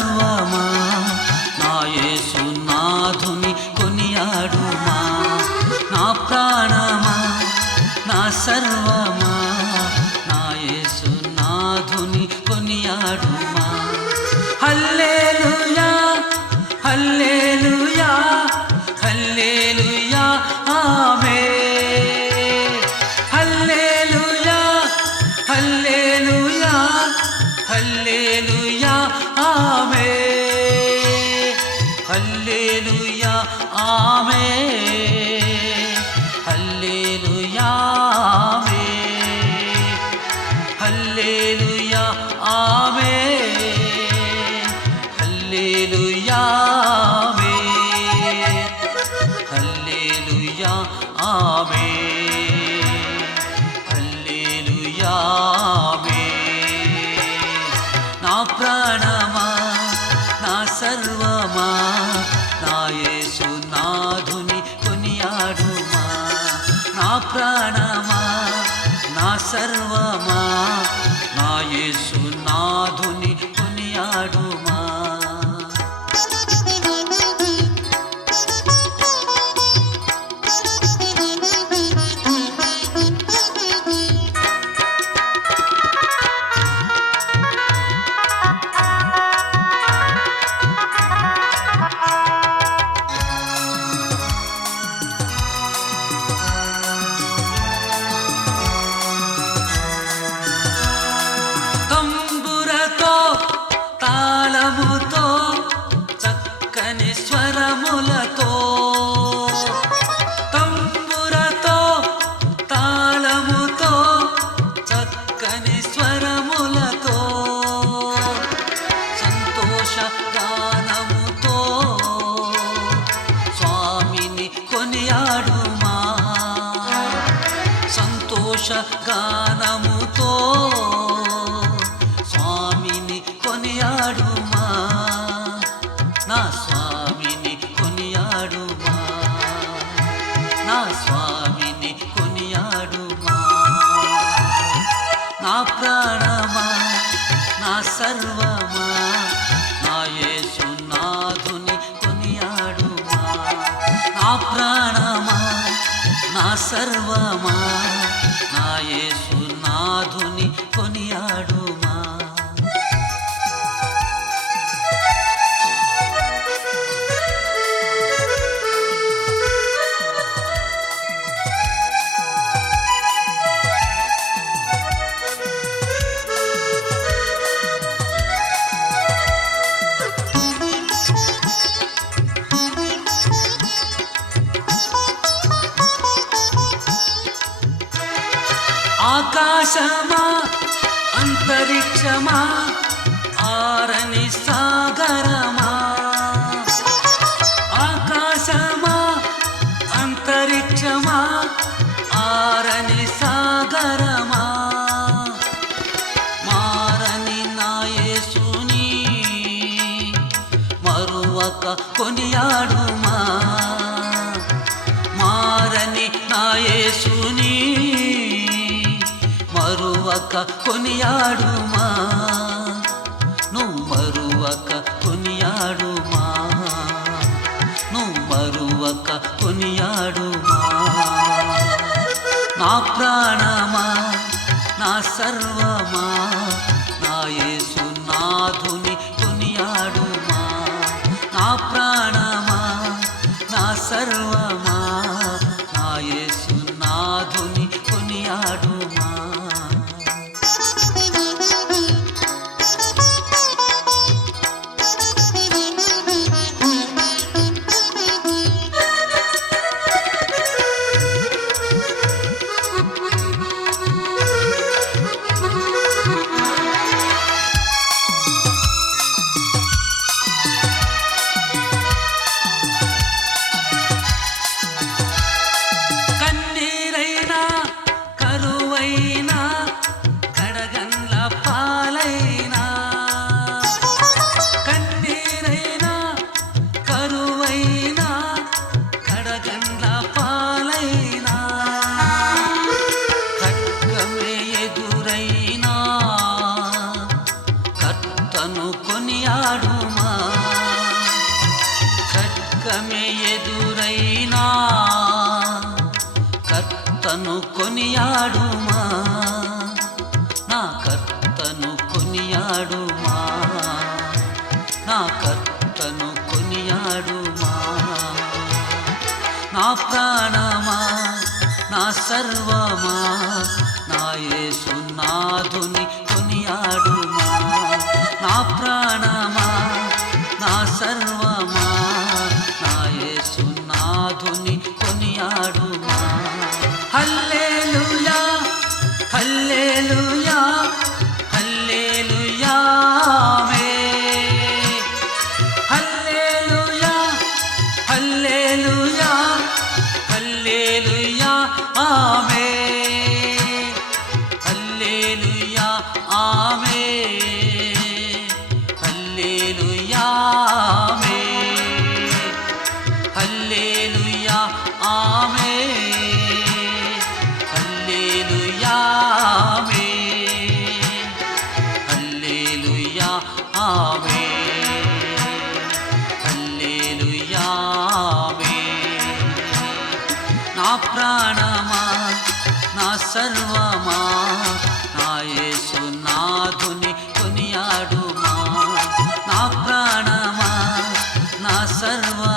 సర్వమా నా యేసునాథుని కొనియాడుమా? నా ప్రాణమా? నా సర్వమా? నా యేసునాథుని కొనియాడుమా? హల్లెలూయా హల్లె నా ప్రాణమా నా సర్వమా నా యేసు నాధుని కొనియాడుమా. నా ప్రాణమా నా సర్వమా నా యేసు చక్కని నా ప్రాణమా నా సర్వమా నా యేసునాథుని కొనియాడుమా. నా ప్రాణమా నా సర్వమా ఆకాశమా అంతరిక్షమా ఆరని సాగరమా? మరువక కొనియాడుమా? నువ్వు మరువక కొనియాడుమా? నువ్వు మరువక కొనియాడుమా? నా ప్రాణమా? నా సర్వమా? నా యేసునాథుని కొనియాడుమా? నా ప్రాణమా? నా సర్వమా? కొనియాడుమా? నా కర్తను కొనియాడుమా? నా కర్తను కొనియాడుమా? నా ప్రాణమా? నా సర్వమా? నా యేసునాథుని కొనియాడుమా? నా ప్రాణమా? నా సర్వమా? నా యేసు కొనియాడు హల్లేలుయా హల్లేలుయా ఆమె ప్రాణమా? నా సర్వమా? నా యేసునాథుని కొనియాడుమా? నా ప్రాణమా? నా సర్వ